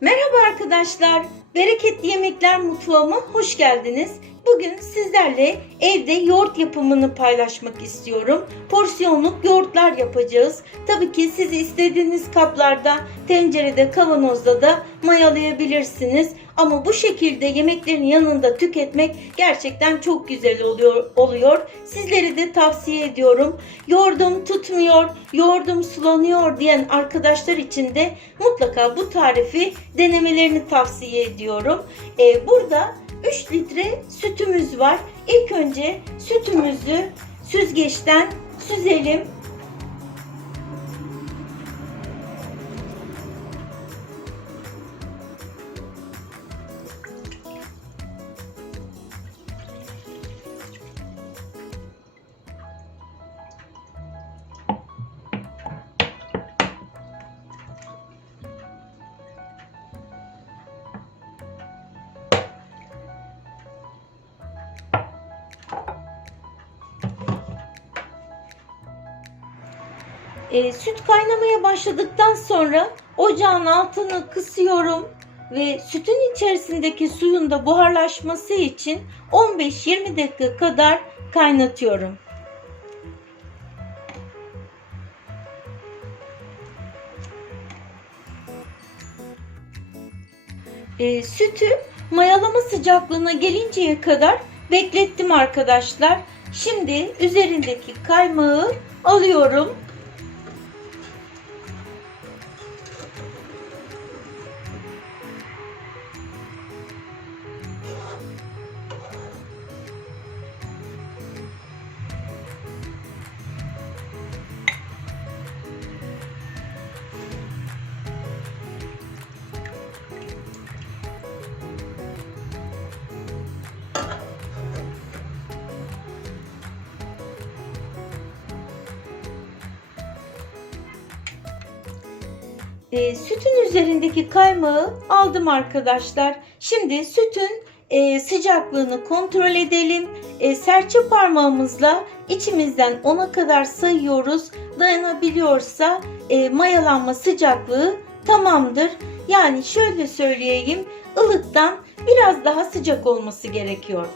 Merhaba arkadaşlar. Bereketli Yemekler Mutfağıma hoş geldiniz. Bugün sizlerle evde yoğurt yapımını paylaşmak istiyorum. Porsiyonluk yoğurtlar yapacağız. Tabii ki siz istediğiniz kaplarda, tencerede, kavanozda da mayalayabilirsiniz. Ama bu şekilde yemeklerin yanında tüketmek gerçekten çok güzel oluyor. oluyor. Sizleri de tavsiye ediyorum. Yoğurdum tutmuyor, yoğurdum sulanıyor diyen arkadaşlar için de mutlaka bu tarifi denemelerini tavsiye ediyorum. Ee, burada 3 litre sütümüz var. İlk önce sütümüzü süzgeçten süzelim. E, süt kaynamaya başladıktan sonra ocağın altını kısıyorum ve sütün içerisindeki suyun da buharlaşması için 15-20 dakika kadar kaynatıyorum. E, sütü mayalama sıcaklığına gelinceye kadar beklettim arkadaşlar. Şimdi üzerindeki kaymağı alıyorum. E, sütün üzerindeki kaymağı aldım arkadaşlar. Şimdi sütün e, sıcaklığını kontrol edelim. E, serçe parmağımızla içimizden 10'a kadar sayıyoruz. Dayanabiliyorsa e, mayalanma sıcaklığı tamamdır. Yani şöyle söyleyeyim ılıktan biraz daha sıcak olması gerekiyor.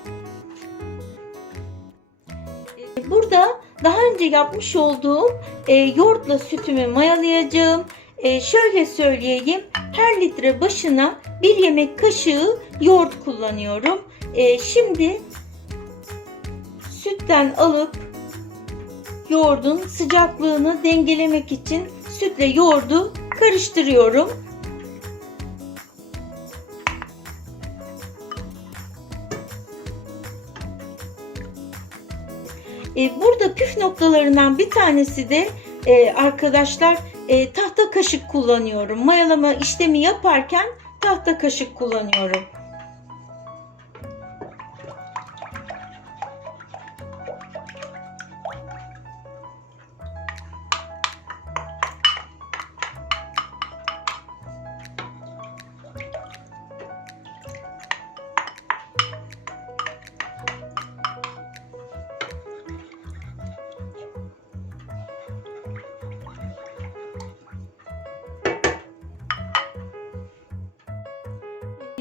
Burada daha önce yapmış olduğum e, yoğurtla sütümü mayalayacağım. E, şöyle söyleyeyim her litre başına bir yemek kaşığı yoğurt kullanıyorum. E, şimdi sütten alıp yoğurdun sıcaklığını dengelemek için sütle yoğurdu karıştırıyorum. E, burada püf noktalarından bir tanesi de e, arkadaşlar e, tahta kaşık kullanıyorum. Mayalama işlemi yaparken tahta kaşık kullanıyorum.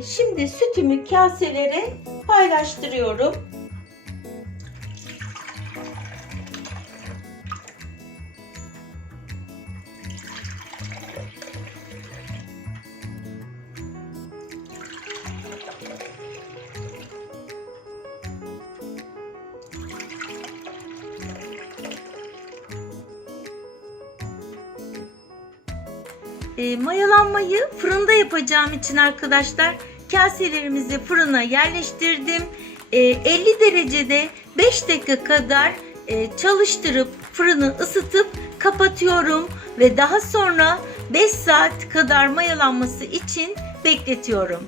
Şimdi sütümü kaselere paylaştırıyorum. E, mayalanmayı fırında yapacağım için arkadaşlar kaselerimizi fırına yerleştirdim. E, 50 derecede 5 dakika kadar e, çalıştırıp fırını ısıtıp kapatıyorum ve daha sonra 5 saat kadar mayalanması için bekletiyorum.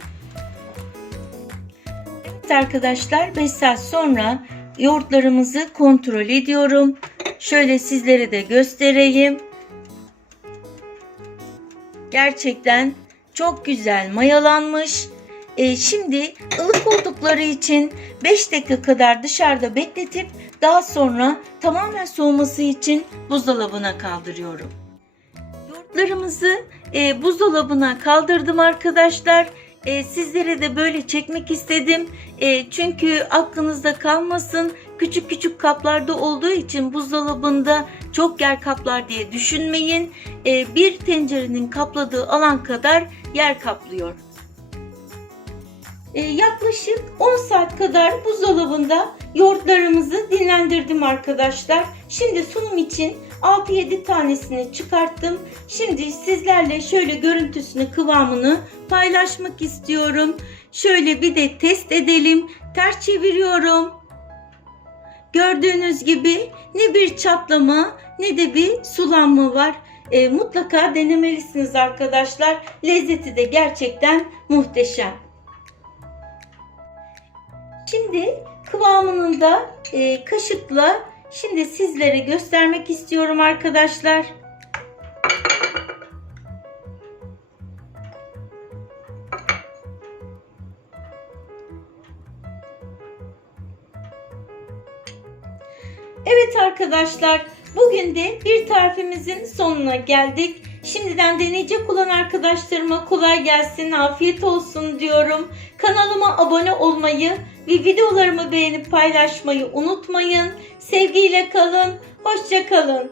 Evet arkadaşlar 5 saat sonra yoğurtlarımızı kontrol ediyorum. Şöyle sizlere de göstereyim. Gerçekten çok güzel mayalanmış. E, şimdi ılık oldukları için 5 dakika kadar dışarıda bekletip daha sonra tamamen soğuması için buzdolabına kaldırıyorum. Yoğurtlarımızı e, buzdolabına kaldırdım arkadaşlar. E, sizlere de böyle çekmek istedim. E, çünkü aklınızda kalmasın. Küçük küçük kaplarda olduğu için buzdolabında çok yer kaplar diye düşünmeyin. E, bir tencerenin kapladığı alan kadar yer kaplıyor. E, yaklaşık 10 saat kadar buzdolabında yoğurtlarımızı dinlendirdim arkadaşlar. Şimdi sunum için 6-7 tanesini çıkarttım. Şimdi sizlerle şöyle görüntüsünü, kıvamını paylaşmak istiyorum. Şöyle bir de test edelim. Ters çeviriyorum. Gördüğünüz gibi ne bir çatlama ne de bir sulanma var. E, mutlaka denemelisiniz arkadaşlar. Lezzeti de gerçekten muhteşem. Şimdi kıvamını da e, kaşıkla şimdi sizlere göstermek istiyorum arkadaşlar. Evet arkadaşlar bugün de bir tarifimizin sonuna geldik. Şimdiden deneyecek olan arkadaşlarıma kolay gelsin, afiyet olsun diyorum. Kanalıma abone olmayı ve videolarımı beğenip paylaşmayı unutmayın. Sevgiyle kalın, hoşça kalın.